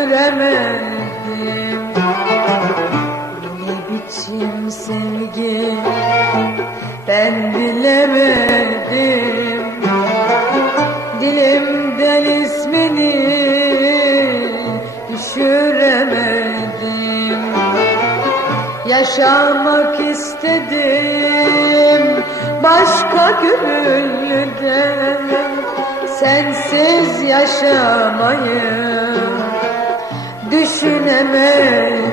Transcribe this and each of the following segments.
düşüremedim Ne biçim sevgi? Ben bilemedim. Dilimden ismini düşüremedim. Yaşamak istedim. Başka gönüllüde Sensiz yaşamayı düşünemedim.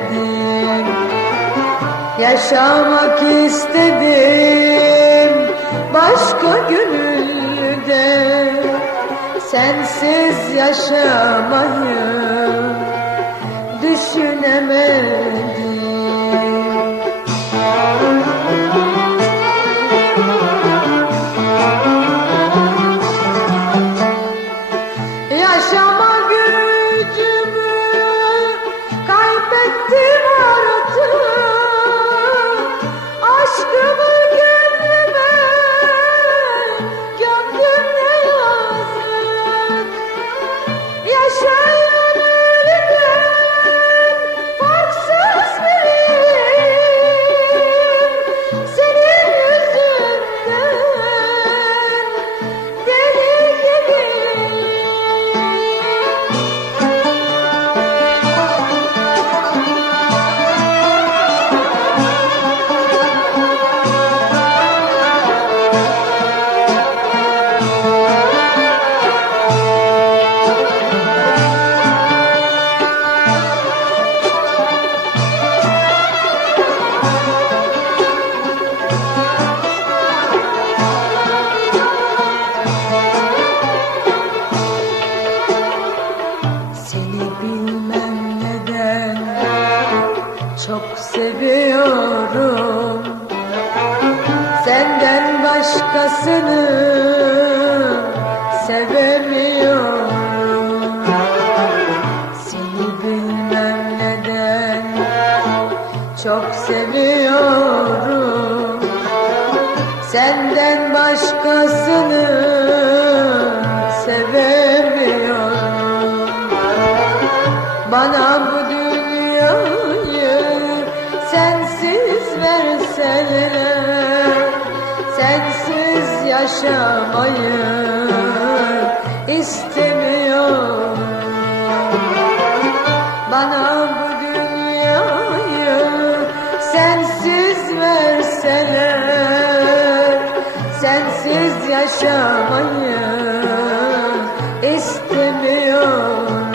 Yaşamak istedim. Başka gönüllüde Sensiz yaşamayı düşünemedim. Yaşama çok seviyorum. Senden başkasını sevemiyorum. Seni bilmem neden çok seviyorum. Senden başkasını sevemiyorum. Bana sensiz verseler Sensiz yaşamayı istemiyorum. Bana bu dünyayı sensiz verseler Sensiz yaşamayı istemiyorum